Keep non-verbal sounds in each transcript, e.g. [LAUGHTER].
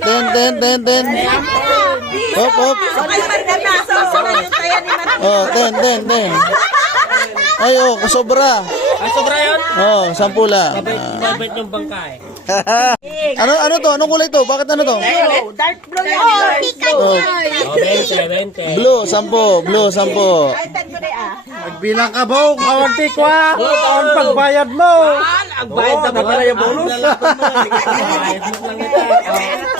Den, den, den, den. Hop, hop. Oh, den, den, den. Ay, oh, kasobra. Kasobra yun? Oo, oh, oh, [LAUGHS] [LAUGHS] oh, oh, oh sampula. Mabait yung bangkay. [LAUGHS] ano ano to? Ano kulay to? Bakit ano to? Ay, no, dark blue. No, yung dark blue. Oh, Pikachu. Oh, blue, sampo. Oh, blue, sampo. Magbilang ka, Bong. [LAUGHS] Awang tikwa. Awang pagbayad mo. Ang bayad na pala yung bonus. Ang bayad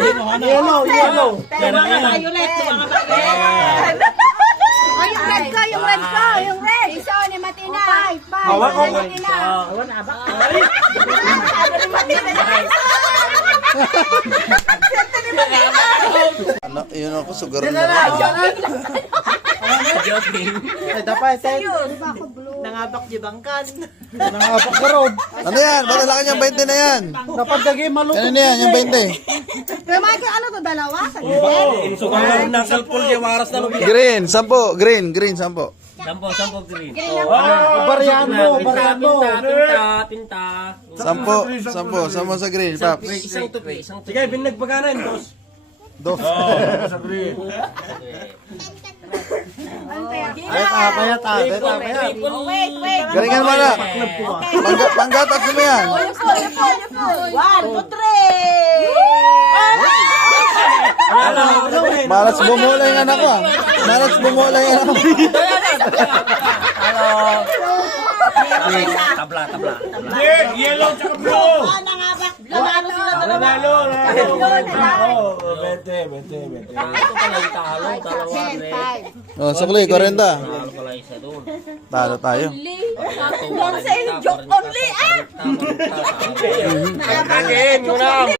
Yellow, yellow. Pero mga tayo ulit. Yung red ka, yung red. Isa ni Matina. Five, five. Hawa ko. Hawa na ba? Ay! Sento ni Matina. Ano, yun ako, sugar na lang. Joking. Ay, tapay, tay. Di Nangabak di bangkan. Nangabak [LAUGHS] karo. Ano yan? Wala lang yung 20 na yan. Dapat gagi maluto. Ano yan yung 20? Pero. maki ano to dalawa? Oo. Green, sampo, green, sampo. Green, green, sampo. Sampo, sampo, green. Green mo, barihan mo. Oh, tinta, tinta, Sampo, sampo, sampo sa green. Isang tupi, oh, isang tupi. Sige, binagpaganan, dos. Dos. Sa green. apa ya ta? mana? Malas [LAUGHS] Malas Halo. yellow Oh, sakli 40. Talo tayo. Bangsa in joke only. Ah. Kakain muna.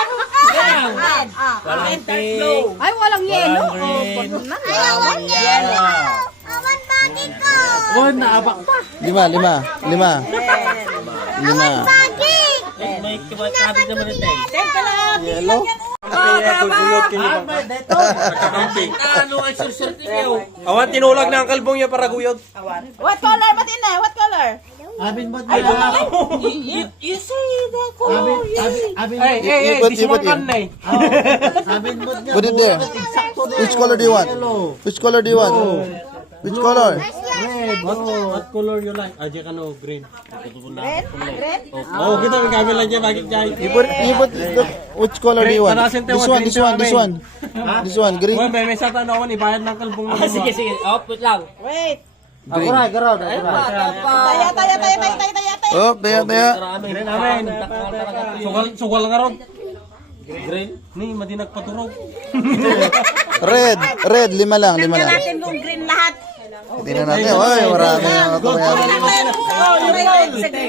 Ah, walang flow. Ay, walang yen. Walang yen. Ay, walang yen. Awan bagi ko. Awan na abak pa. pa. Lima, lima. Lima. Lima. Lim. Lim. Awan bagi. Pa. May, may kibat sabi naman na ito. Na ten ka lang. Yellow. Ah, may deto. Ano ang sursurt niyo? Awan tinulag na ang kalbong niya para guyod. Awan. What color? Matin na. Eh? What color? Abin mo na. You, you, you say that ko. Abin, abin, abin. Hey, hey, hey, this one kan na eh. Abin mo na. Put it there. Which color do you want? Which color do you want? Cool. No. Which HOe. color? Red. No. What, nah. what color you like? Aje kanu green. Red. Red. Oh, kita kami lagi bagi cai. Ibu, ibu, which color do you want? This one, this one, this one. This one, green. Wait, may sa tanong ako ni Bayan ng kalbong. Sige, sige. Oh, put lang. Wait. Green. Oh, green. Taya, taya, taya, taya, taya, taya. Oh, d -ray, d -ray. Red. red, red, lima lang, lima lang. [LAUGHS] natin green lahat. Oh, Hindi na natin. Oy, marami yung ano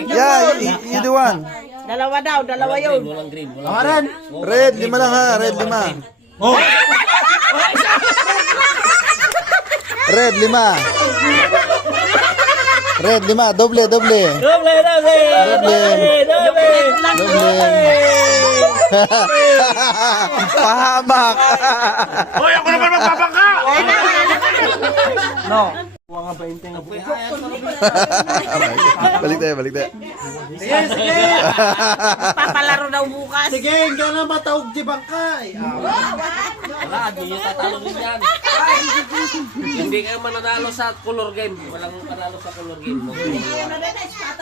Yeah, you, you the one. Dalawa daw, dalawa yun. Walang green, walang green. Red, [LAUGHS] lima lang ha, red lima. Oh. [LAUGHS] [LAUGHS] red lima. Red lima. [LAUGHS] [LAUGHS] lima. [LAUGHS] [LAUGHS] red lima. Red, lima, Double Double Double Double Double doble. Doble. doble, doble, ah, doble. doble, doble. doble. doble. [LAUGHS] Pahamak. Oh, yang bener-bener papa kak. No. Okay, [LAUGHS] balik tayo, balik tayo. Sige, [LAUGHS] Papalaro daw bukas. Sige, hindi na matawag di bangkay. Wala, hindi nyo tatalong niyan. Hindi kayo manadalo sa color game. Walang manadalo sa color game.